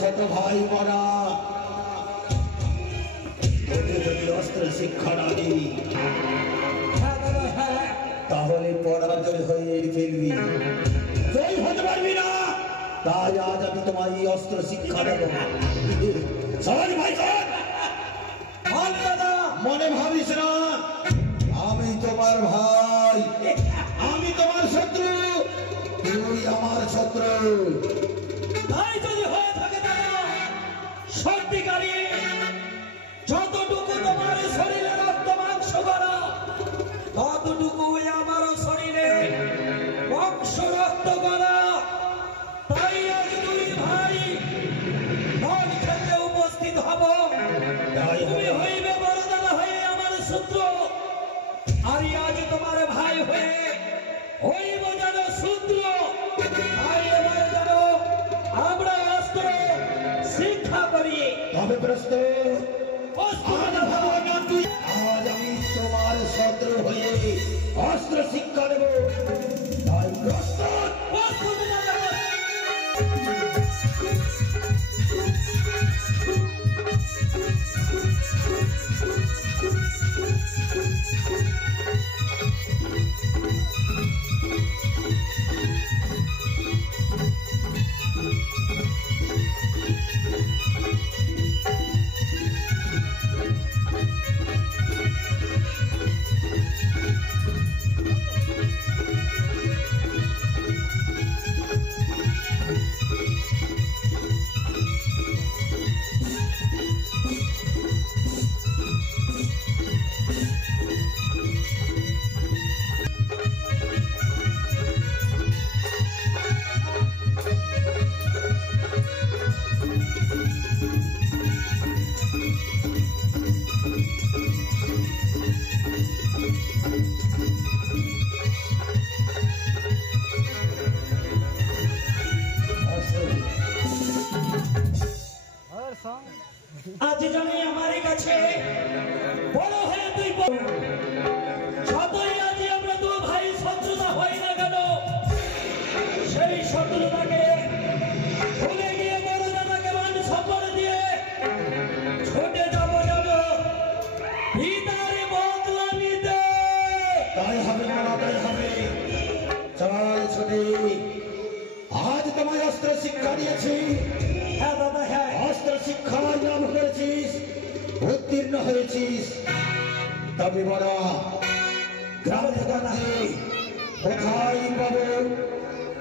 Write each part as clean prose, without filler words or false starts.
ছোট ভাই মারা অস্ত্র শিক্ষা না দিই তাহলে পরাজয় হয়ে ফেলবি, জয় হতে পারবি না। তাই আজ আমি তোমার এই অস্ত্র শিক্ষা দেব। চল ভাই চল, মনে ভাবিস না আমি তোমার ভাই, আমি তোমার শত্রু, তুই আমার শত্রু। তাই যদি হয়ে থাকে দাদা সত্যিকারী যতটুকু তোমার শরীরে রক্ত মাংস করা ততটুকু আমার শরীরে বংশ রক্ত করা। তাই আজ দুই ভাই মন খেতে উপস্থিত হব। তুমি হইবে বড় দাদা হয়ে আমার শত্রু, আর আজ তোমার ভাই হয়ে হইব যেন শত্রু। তাই এবার যেন আমরা অস্ত্র শিক্ষা করি। তবে প্রস্তুত? আজ আমি তোমার শত্রু হয়ে অস্ত্র শিক্ষা দেব। তাই প্রস্তুত? আজ জানি আমার কাছে বড় হয়ে তুই যতই আজ আমরা দু ভাই শত্রুতা হই না কেন, সেই শত্রুতাকে ভুলে গিয়ে বড় দাদাকে মান সম্মান দিয়ে ছুটে যাব যেন ভিতরে বদলা নিতে। তাই হবে না, তাই হবে। চল ছুটি, আজ তোমায় অস্ত্র শিক্ষা দিয়েছি। হ্যাঁ দাদা হ্যাঁ, অস্ত্র শিক্ষা লাভ করেছিস, উত্তীর্ণ হয়েছিস। তবে বড় গ্রামে ডাকাতি কোথায় পাবো?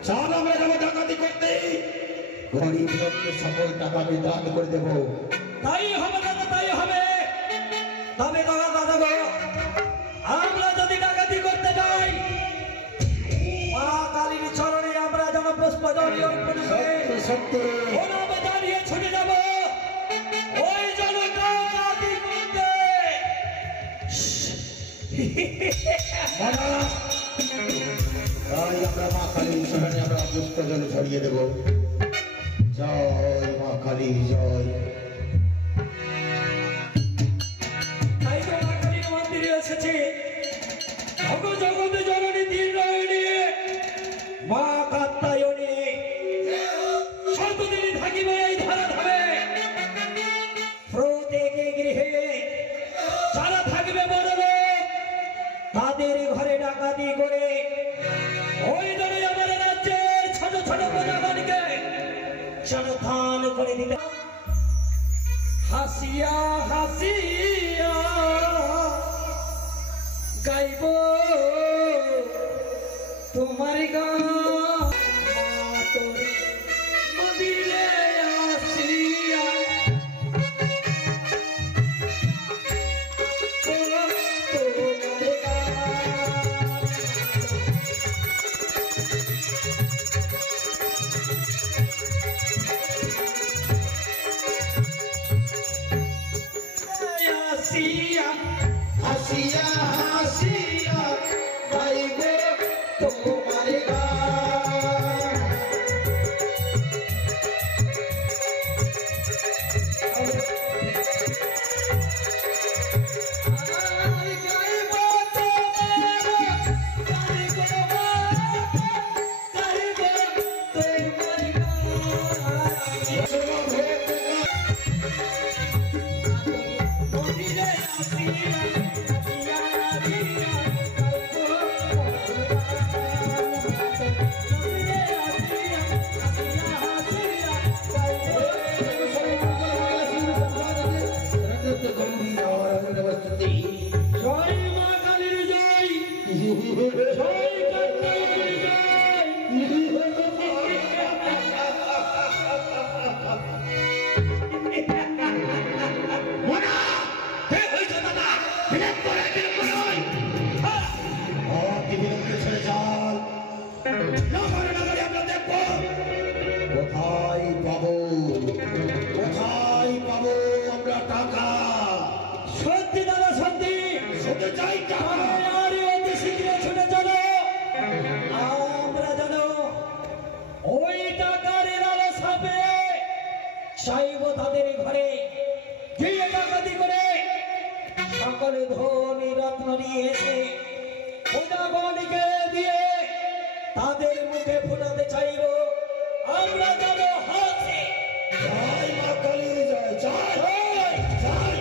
চল আমরা যাবো ডাকাতি করতে, গরিব লোককে সকল টাকা আমি দান করে দেবো। তাই হবে দাদা, তাই হবে। তবে দাদা দাদা গো, আমরা যদি ডাকাতি করতে যাই মা কালীর চরণে আমরা যেন পুষ্পাঞ্জলি অর্পণ করে সত্যি প্রণামে দাঁড়িয়ে ছুটে যাব ওই যেন ডাকাতি করতে। তাই আমরা মা কালীর চরণে আমরা পুষ্পাঞ্জলি ছড়িয়ে দেবো। জয় মা কালী জয়। তাই তো মা কালীর মন্দিরে এসেছে জগতে জননী দীন রয়নী মা কাত্যায়নী, শতদিন থাকিবে এই ধারা ধামে। প্রত্যেকে গৃহে যারা থাকবে বড় লোক তাদের ঘরে ডাকাতি করে ওই জন্য আমার রাজ্যের ছোট ছোট প্রজাগণকে সাবধান করে দিতে। হাসিয়া হাসিয়া গাইব তোমার গান মন্দিরে আসিয়া তোমার গান হাসিয়া হাসিয়া গাইবে তোমার গান। কোথায় পাবো আমরা টাকা? সত্যি দাদা সত্যি শুনতে চাই টাকা। আরে অতি শীঘ্র ছুটে চলো, আমরা যেন ওই টাকার লালস হবে চাইব তাদের ঘরে গিয়ে ডাকাতি করে সকলে ধনী রত্ন নিয়ে এসে পূজাগণিকে দিয়ে তাদের মুখে ফোটাতে চাইব আমরা যেন হাসি। জয় মা কালীর জয়, জয় জয়।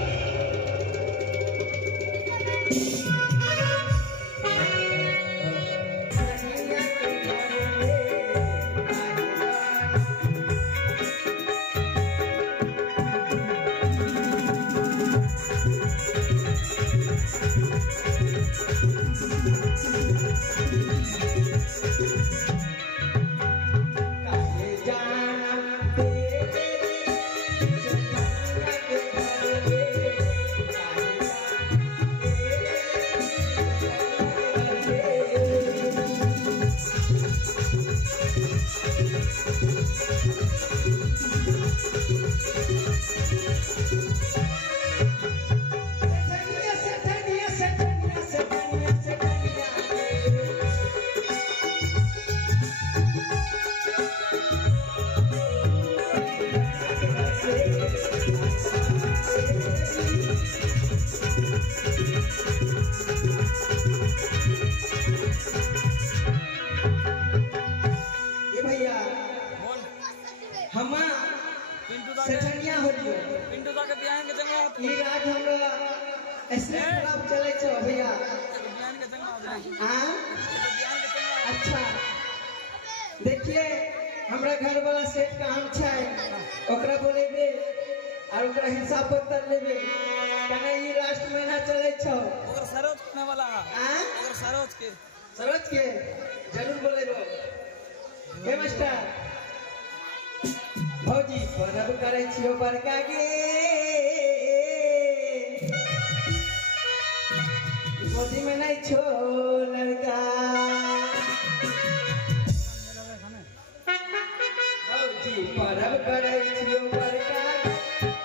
सेठनिया होलियो पिंटू दा के बियान के जंगला ई रात हमरा ऐसे खराब चले छ भैया बियान के जंगला हां बियान के जंगला। अच्छा देखिए हमरा घर वाला सेठ काम छै ओकरा बोलेबे और ओकरा हिसाब पत्तर लेबे कने ई लास्ट महीना चले छ ओकर सरोज ने वाला हां ओकर सरोज के जरूर बोलेबो हे मास्टर भौजी परब करे छियो बड़का गे गोदी में नहीं छो लड़का भौजी परब करे छियो बड़का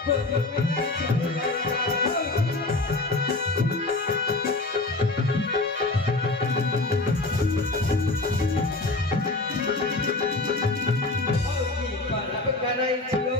गोदी में नहीं छो लड़का भौजी परब करे छियो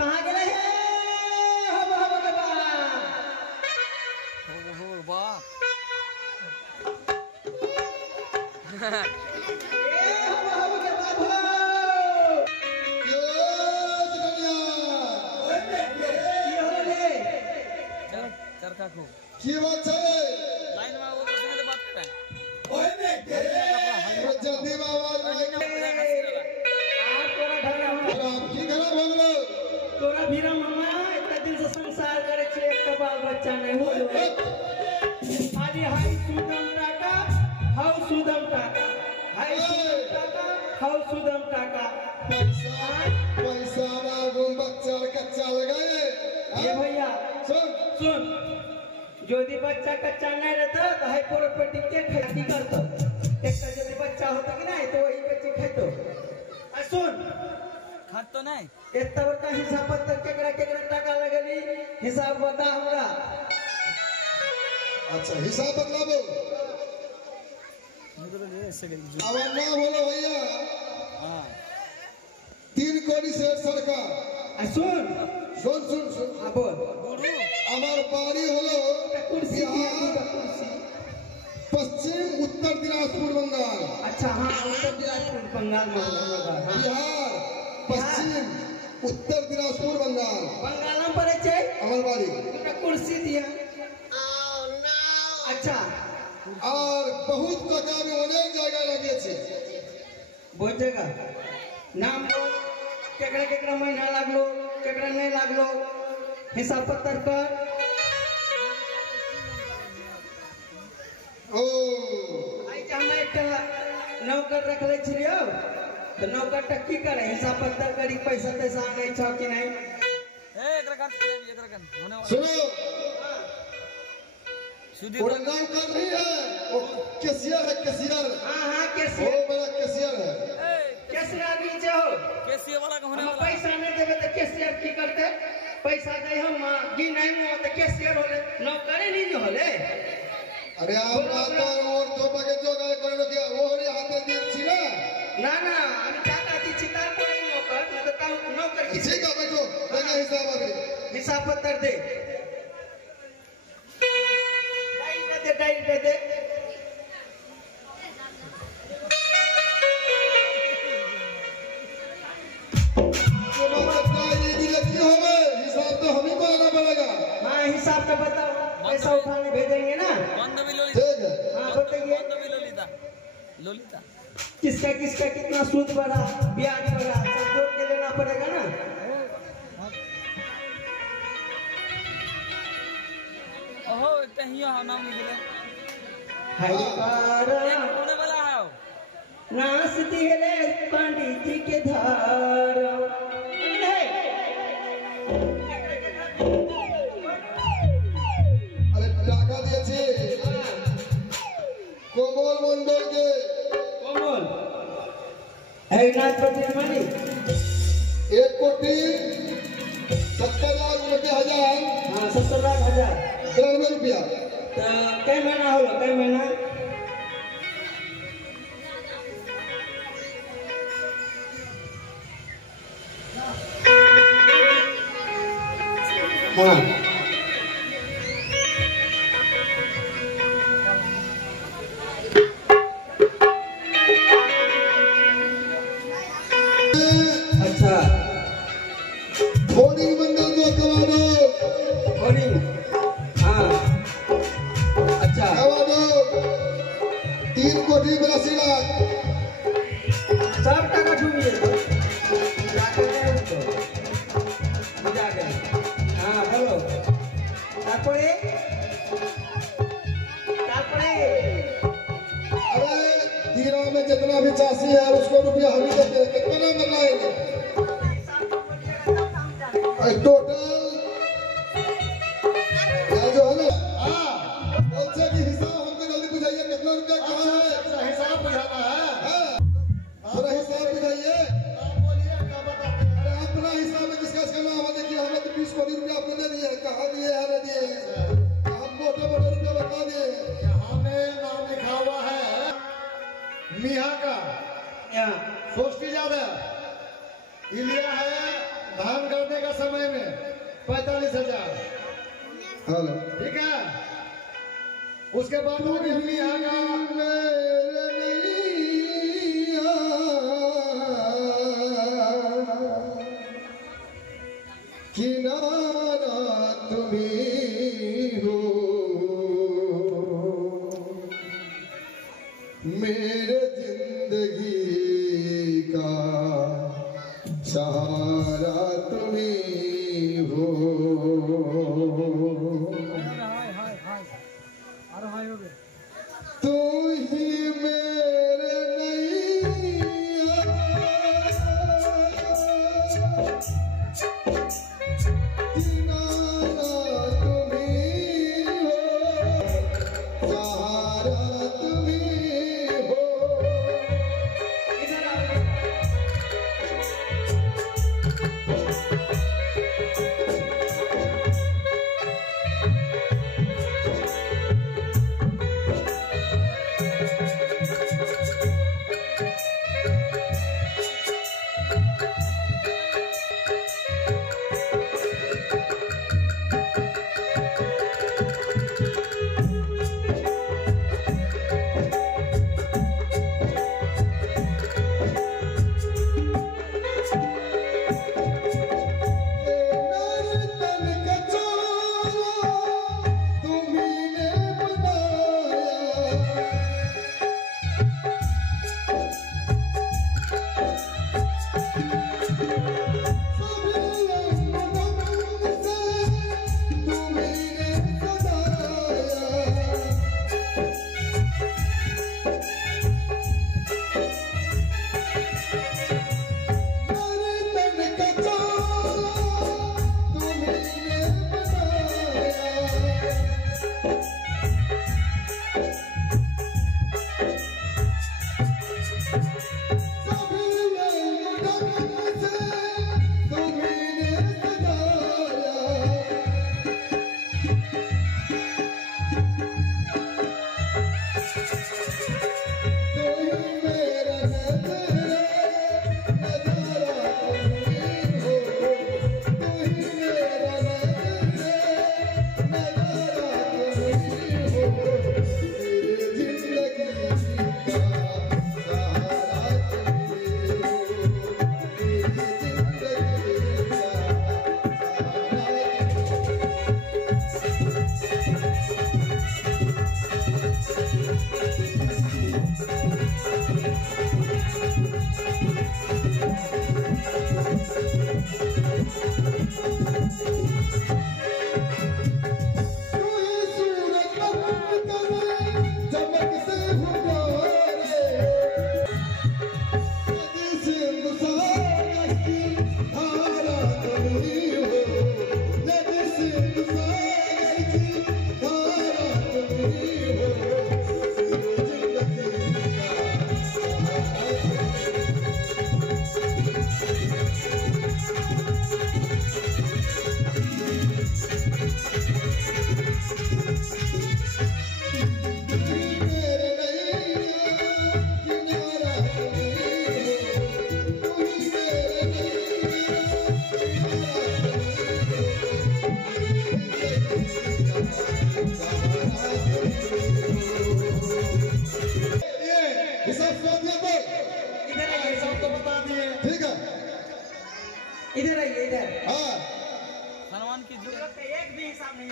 कहाँ गए हैं हम के हो वाह ए हम के बाबू काकू की बात है लाइन में वो दूसरे से बात कर ओए बेटे अरे जल्दी में आवाज रहे नहीं हैं तोरा घर में अरे आपकी घर भगलो तोरा भीरा मामा इतना दिन से संसार करे छे एक बाल बच्चा नहीं हो खाली हाई सुदम टाका हाउ सुदम टाका हाई सुदम टाका हाउ सुदम टाका पैसा मांगू बच्चा कच्चा लगाए ये भैया सुन सुन यदि बच्चा कच्चा नहीं रहता तो हाई प्रॉपर्टी के खेती करता एक यदि बच्चा होता कि नहीं तो वही बच्चे खातो आ सुन खात तो नहीं इतना बड़का हिसाब पत्तर केकरा केकरा टाका लगेली हिसाब बता हमरा अच्छा हिसाब बतलाबो आवाज ना बोलो भैया हां 3 कोटी से सरकार आ सुन सुन सुन सुन आ बोल गुरु আমার বাড়ি হলো कुर्सी बिहार कुर्सी पश्चिम उत्तर दिनाजपुर बंगाल अच्छा हाँ उत्तर दिनाजपुर बंगाल में होगा हाँ बिहार पश्चिम उत्तर दिनाजपुर बंगाल बंगाल में पड़े छे আমার বাড়ি একটা कुर्सी दिया अच्छा আর বহুত টাকা আমি অনেক জায়গায় লাগিয়েছি बोझेगा नाम बोल केकरा केकरा महीना लागलो केकरा नहीं लागलो हिसाब पत्तर कर ও आई जे हम एक नौकर रखले छियो तो नौकर टा की करे हिसाब पत्तर करी पैसा तैसा आने छौ कि नहीं ए एकरा कान होने वाला सुनो सुधी और नाम कर नहीं है वो कैशियर है कैशियर हाँ हाँ वो कैसे बड़ा कैशियर है कैसे आदमी जे हो कैसे वाला का होने हम वाला पैसा नहीं देवे तो कैशियर की करते पैसा दे हम गी नहीं हो तो कैशियर होले नौकरी नहीं होले अरे आप आता और तो बाके जो गाय करे तो क्या वो रे हाथ में दिए छी ना ना ना हम टाका दी चितार पड़े नौकर मैं तो ताऊ नौकर की ठीक है बैठो देगा हिसाब अभी हिसाब पत्तर दे डाइल कर दे तो मतलब ये दिले की होवे हिसाब तो हम ही को लगाना पड़ेगा हाँ हिसाब का बताओ पैसा उठाने भेजेंगे ना बंद भी लोलिता ठीक है हाँ बताइए बंद भी लोलिता लोलिता किसका किसका कितना सूद बढ़ा ब्याज बढ़ा सब जोड़ के लेना पड़ेगा ना ओहो कहियो हम नाम लिख ले हाय पारा होने वाला है नास दिले पंडित जी के धार अरे टाका दिए कोमल मंडल के कमल है नाथ पटेल मानी 1 कोटी 70 लाख 90,000 हाँ 70 लाख हजार 93 रुपया तो कई महीना होगा कई महीना हाँ अच्छा होर्डिंग मंडल को गवा दो होर्डिंग हाँ अच्छा गवा दो 3 कोटी 82 लाख सब টাকা ঢুকিয়ে দাও টাকা দেও তো বুঝা গেল হ্যাঁ বলো তারপরে তারপরে अरे धीरा में जितना भी चासी है उसको रुपया हम ही देते हैं कितना बनाएंगे टोटल जो है ना हाँ बोलते कि हिसाब हमको जल्दी बुझाइए कितना रुपया कहाँ है हिसाब बुझाना है थोड़ा हिसाब बुझाइए अरे अपना हिसाब में किसका इसका नाम है देखिए हमने तो 20 कोटी रुपया आपको दे दिए कहाँ दिए है नहीं दिए हम मोटे मोटे रुपया बता दिए हमें नाम लिखा हुआ है मिया का यहाँ सोच ज्यादा ये लिया है धान करने का समय में 45,000 हेलो ठीक है उसके बाद वो भी मिया का किनारा तुम्ही हो मेरे जिंदगी का सहारा तुम्ही हो। तू ही मेरे नैया, किनारा तुम्ही हो, सहारा तुम्ही हो। इधर आइए इधर। हाँ सम्मान कीजिए। एक भी हिसाब नहीं।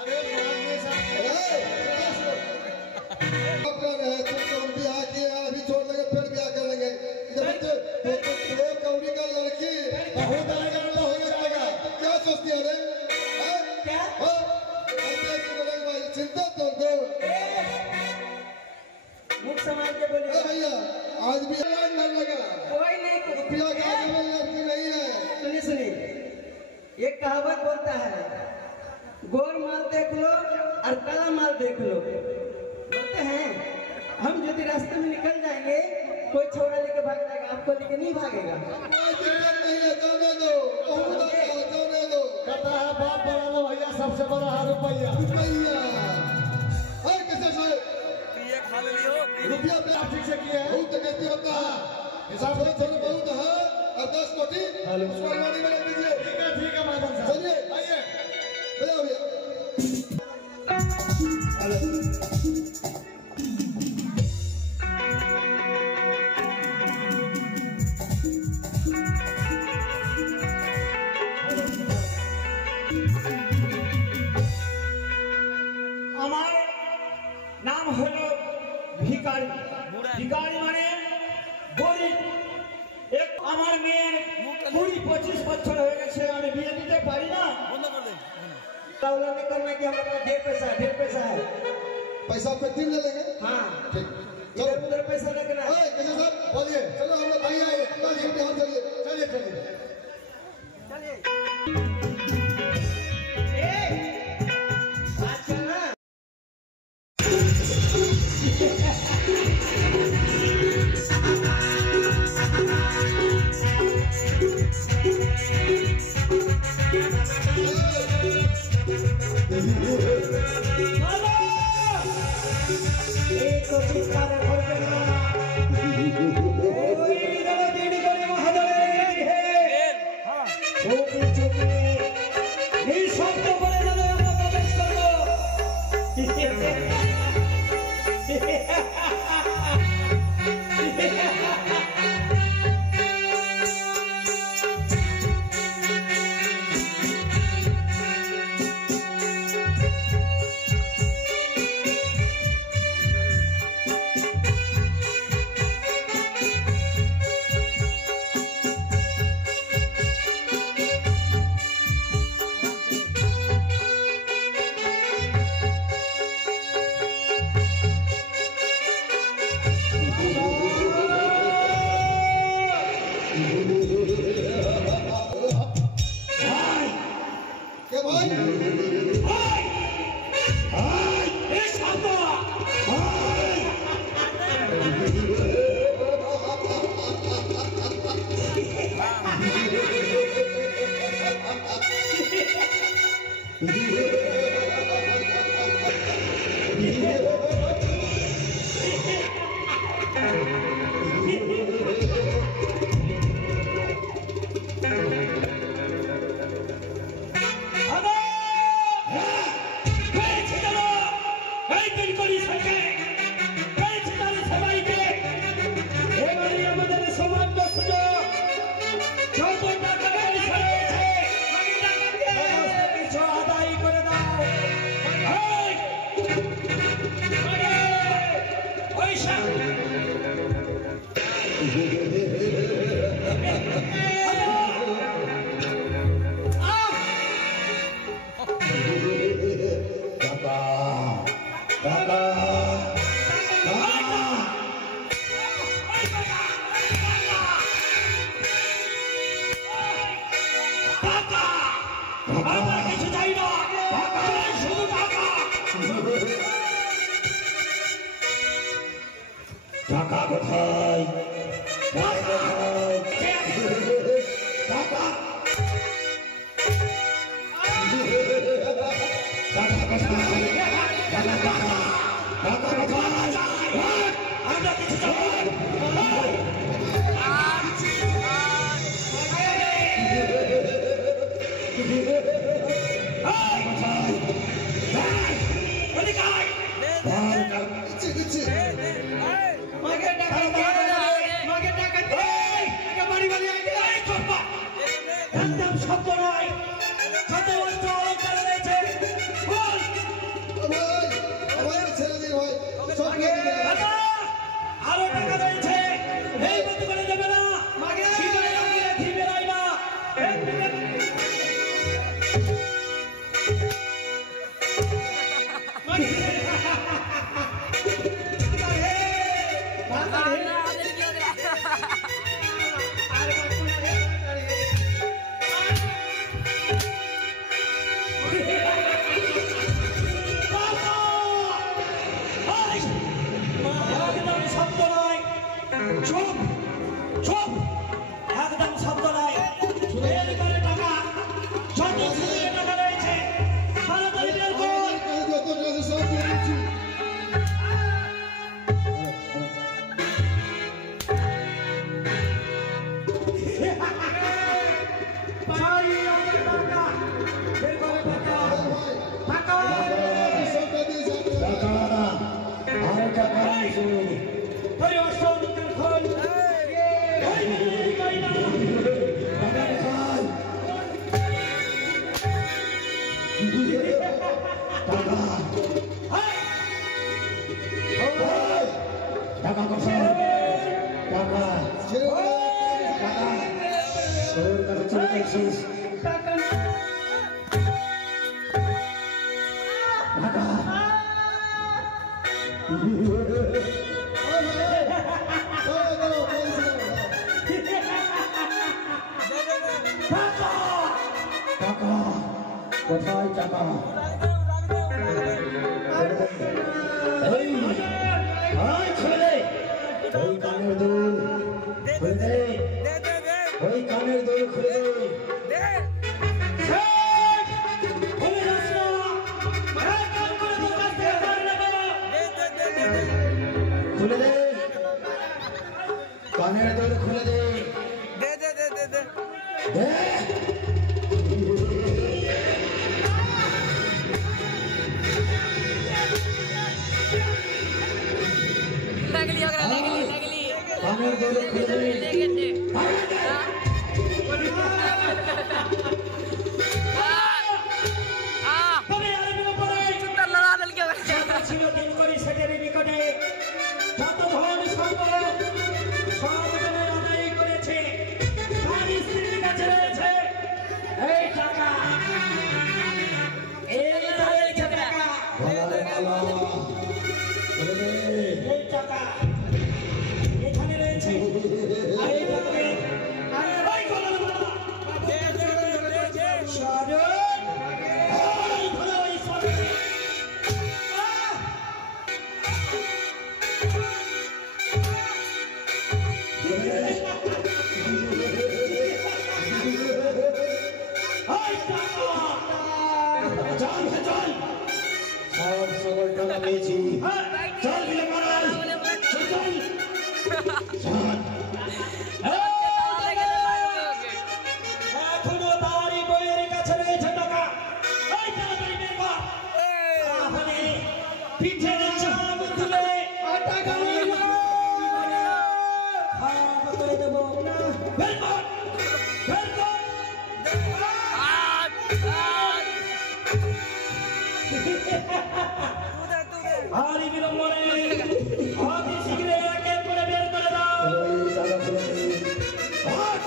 अरे अपना रहे तो हम ब्याह किए अभी छोड़ देंगे फिर ब्याह कर लेंगे। दो कौड़ी का लड़की बहुत अलग हो जाएगा। क्या सोचती है रे? क्या? चिंता तो दो मुख संभाल के बोलिए। भैया आज भी डर लगा। कोई नहीं रुपया का लड़की नहीं है। सुनिए सुनिए, एक कहावत बोलता है, गोर माल देख लो और काला माल देख लो। बोलते हैं हम यदि रास्ते में निकल जाएंगे कोई छोरा लेके भाग जाएगा, आपको लेके नहीं भागेगा। कोई दिक्कत नहीं है, जाने दो जाने दो। कहता है बाप बड़ा भैया सबसे बड़ा है रुपया। भैया कैसे से ये खा ले लियो। रुपया ठीक से किया है। बहुत कहती होता है हिसाब से थोड़ा बहुत है और 10 कोटी उसको अलमारी में रख दीजिए। ठीक है मैडम साहब। चलिए आइए भैया নাম হলো ভিখারি। ভিখারি মানে গরিব। আমার মেয়ে 20-25 বছর হয়ে গেছে, আমি বিয়ে দিতে পারি না। বন্ধ कर दे नहीं करना कि हमारे पास ढेर पैसा है। पैसा पे 3 ले लेंगे। हाँ, ठीक, इधर उधर पैसा लगना है। ओए कैसे साहब बोलिए, चलो हम लोग भाई आए, चलिए चलिए चलिए चलिए। आज चलना টাকা কোথায়? টাকা কোথায়? টাকা টাকা কোথায়? টাকা কোথায়? আমরা কিছু জানি না। আরো টাকা রয়েছে, এই মতো করে দেবে না। শীতলে রাখলে ঘি বেরোয় না। একদম শব্দ নয়, চুপ চুপ, একদম শব্দ নয়। বের করে টাকা, যত সুদের টাকা রয়েছে তাড়াতাড়ি বের কর। চাই আমার টাকা, বের করে টাকা, টাকা আরো টাকা রয়েছে। ওই অসল খোল, ওই কইনা টাকা কোথায়? টাকা পেয়েছিস টাকা না টাকা টাকা কোথায় টাকা এই আয় খুলে ওই কানের দুল খুলে দে ওই কানের দুল খুলে দে খুলে দে কানের দুল খুলে দে দে কানের দুল খুলে দে ছিল দিন করি সেটের নিকটে যত ধন সম্পদ সব জনে আদায় করেছে তার স্ত্রীর কাছে রয়েছে এই টাকা এই টাকা গলার মালা খুলে দে এই টাকা এখানে রয়েছে আর এই টাকাকে ওই গলার মালা সারণ ওই ধরে ওই সারণ চল চল সব সকল টাকা পেয়েছি চল বিলে মারাই চল চল এখনো তারই বইয়ের কাছে রয়েছে টাকা ওই তাড়াতাড়ি বের কর তাহলে পিঠের চাপ তুলে টাকা খারাপ করে দেবো বের কর বের কর ভারী বিলম্বনে অতি শীঘ্রে এক এক করে বের করে দাও ওই টাকা খুলে দে হট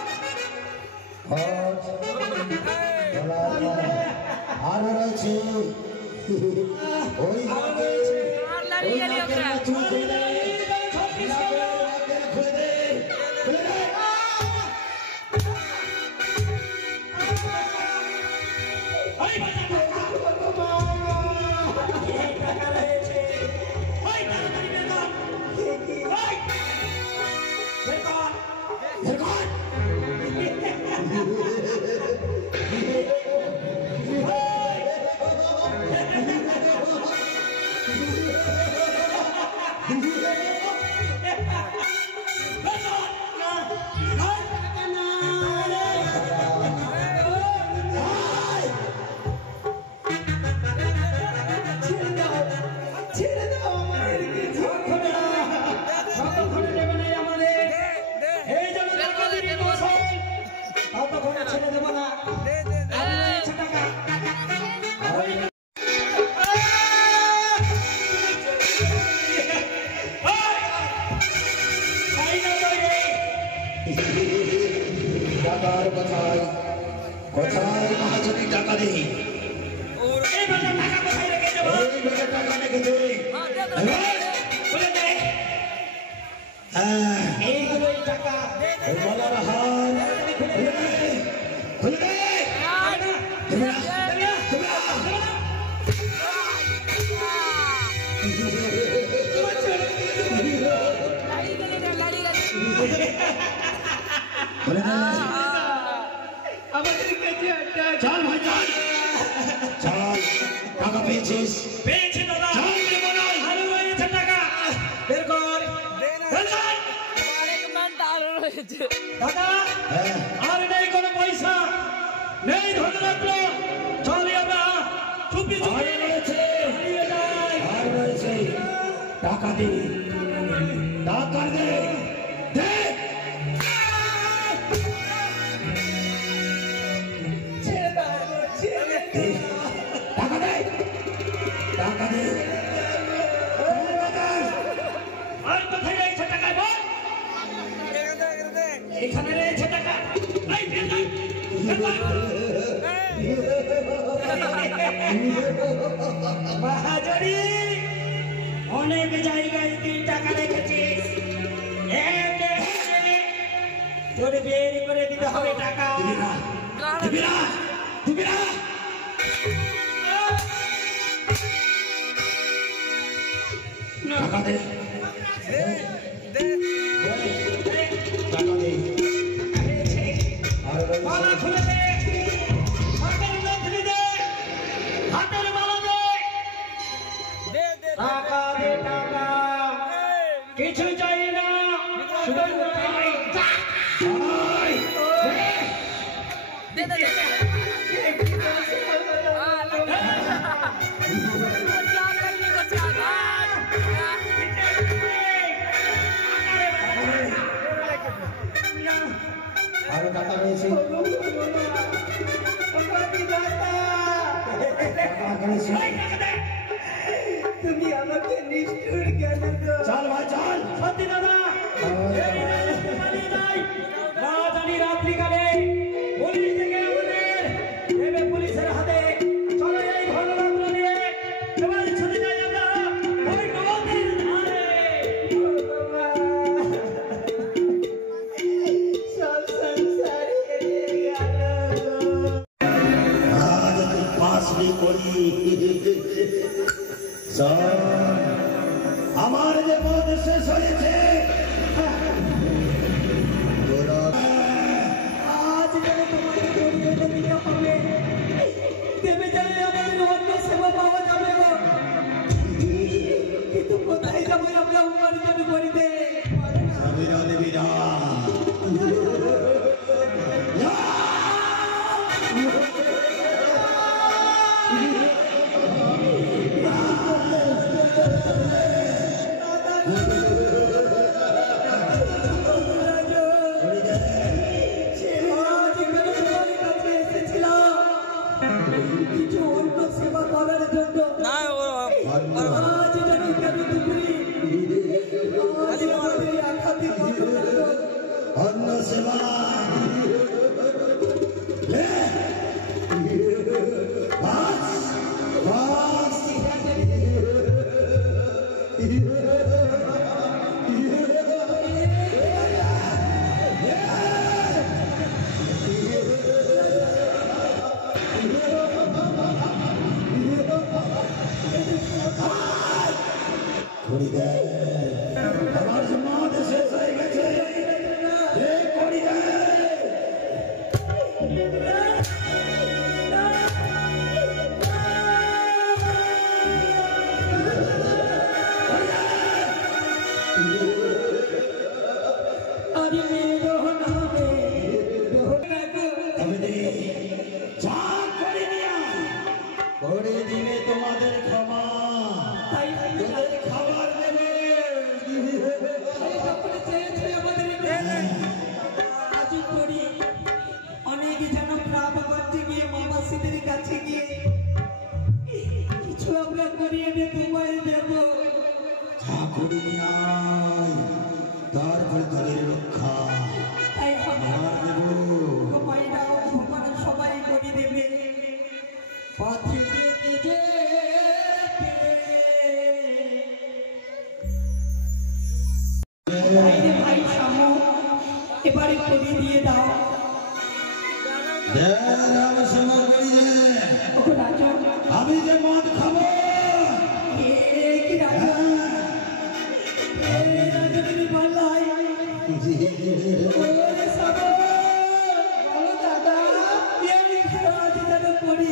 গলার মালা আরো রয়েছে ওই নাকে ওই নাকের চুল খুলে দে নাকের খুলে দে খুলে দে ওই টাকা রয়েছে ওই তাড়াতাড়ি বের কর ওই বের কর বের কর ছেড়ে দাও আমাদের যতক্ষণে দেবে না আমাদের এই জন্য টাকা দিবি বসল ততক্ষণে ছেড়ে দেবো না আর রয়েছে টাকা ওই টাকার কোথায় কোথায় মহাজনী টাকা নেই এই বেটা টাকা কোথায় রেখে দেবো এই বেটা টাকা রেখে দে বলে দে হ্যাঁ এইগুলোই টাকা ওই গলার হার খুলে দে খুলে দে তুমি না তুমি না খুলে দে আমাদের কাছে চল ভাই চল চল টাকা পেয়েছিস পেয়েছি দাদা আরো রয়েছে টাকা বের কর বের কর দাদা হ্যাঁ আর নেই কোনো পয়সা নেই ধনরত্ন চল আমরা চুপি চুপি আর রয়েছে হারিয়ে যাই আর রয়েছে টাকা দে টাকা দে দে দে। টাকা দে টাকা দে আর কোথায় রয়েছে টাকা বল এখানে রয়েছে টাকা এই বের কর মহাজনী অনেক জায়গায় তুই টাকা রেখেছিস, তোর বের করে দিতে হবে টাকা। দিবি না, দিবি না। টাকা দে, টাকা দে। মালা খুলে দে, হাতের নথি দে, হাতের মালা দে, টাকা দে টাকা, কিছু চাই না, শুধু চাই। আরো টাকা রয়েছে, তুমি আমাকে নিষ্ঠুর কেন গো? চল ভাই চল। সত্যি দাদা, এই রাস্তা পালিয়ে নাই। না জানি রাত্রিকালে পুলিশ থেকে আমাদের দেবে পুলিশের হাতে। চলো এই ঘটনাগুলো নিয়ে এবার ছুটে যাই আমরা ওই নদীর ধারে। সব সংসার হেরে গেল গো। আজ তুই পাসবি করি আমার যে মদ শেষ হয়েছে। আজ যেন তোমাকে ধরিয়ে দিতে হবে। দেবে জানে আমাদের অন্য সেবা পাওয়া যাবে গো। কিন্তু কোথায় যাবো আমরা উপার্জন করিতে? দেবীরা দেবীরা আজ এখানে তোমার কাছে এসেছিলাম কিছু অন্য সেবা করার জন্য। না আজ যেন কেন দুপুরি আজ আমাদের আঘাতে পাবো না গো। অন্য সেবা লে। বাস বাস করি দে, আমার যে মদ শেষ হয়ে গেছে। দে করি দে। আরে রোহনা রে রোহনা গো। তবে দে, যা করে নিয়া করে দিলে তোমাদের ক্ষমা, তাই আমি তোদের খাবার দেবে। যখন চেয়েছে আমাদের দেবে। আজই করি অনেক যেন প্রাপ করতে গিয়ে মামাসিদের কাছে গিয়ে কিছু আমরা করিয়ে এনে তোমায় দেবো। যা করে নিয়ে আয়, তারপরে তোদের রক্ষা। তাই হবে খাবার দেবো। মায়েরাও ভগবান সবাই করে দেবে। পথে যেতে যেতে ভাইরে ভাই শামু এবারে করে দিয়ে দাও। দে, আমি সেবা করি দে। ওগো রাজা, আমি যে মদ খাবো। এ কি রাজা? এ রাজা তুমি পাল্লাই। ওরে সাবো, বলো দাদা, আমি আজ যেন করি।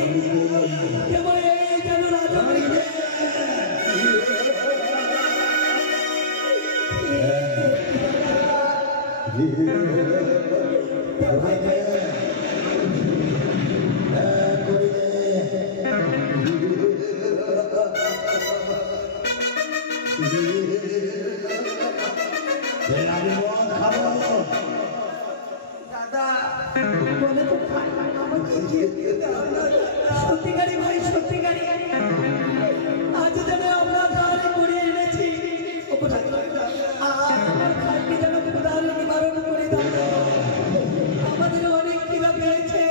এবার এই যেন রাজা করি। করি দে, করি দে। দে, আমি মদ খাবো। দাদা বলে তো খাই, আমাকে খেতে দাও না দাদা। সত্যিকারী ভাই সত্যিকারী আজ যেন আমরা দাঁড়ে করে এনেছি। ওগো রাজা, আর আমার খাইকে যেন ক্ষুধার নিবারণ করে দাও। আমাদের অনেক খিদা পেয়েছে।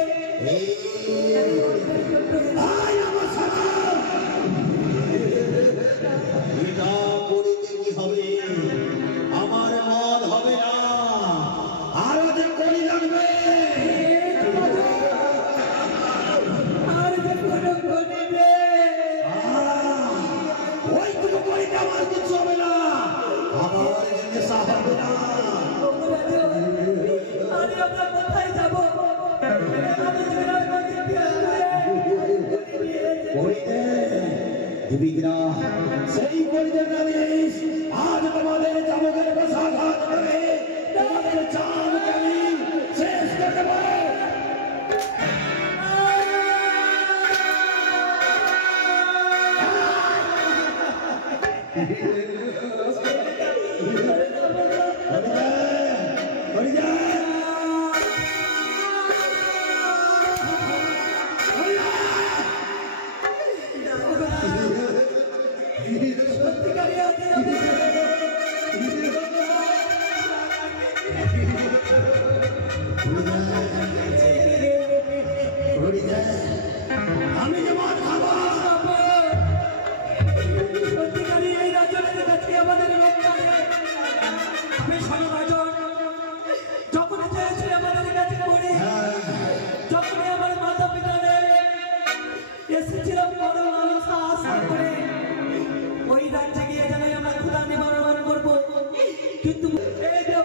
আমার কিছু হবে না, আমার নেশা হবে না। আরে আমরা কোথায় যাবো? আমি গ্রামবাসী দেবীরা সেই গরিবের নালিশ আজ তোমাদের চাবুকের বসাঘাত করে তোমাদের চাঁদকে আমি শেষ করে দেবো। আমি যেমন খাবো সত্যিকারী এই রাজনের কাছে আমাদের রক্ষারে আমি সর্বরাজন যখন চেয়েছি আমাদের কাছে পড়ি যখন আমার মাতা পিতা এসেছিলাম বড় আশা আশা করে ওই রাজ্যে গিয়ে জানাই আমরা ক্ষুধা নিবারণ করবো, কিন্তু এই দেহ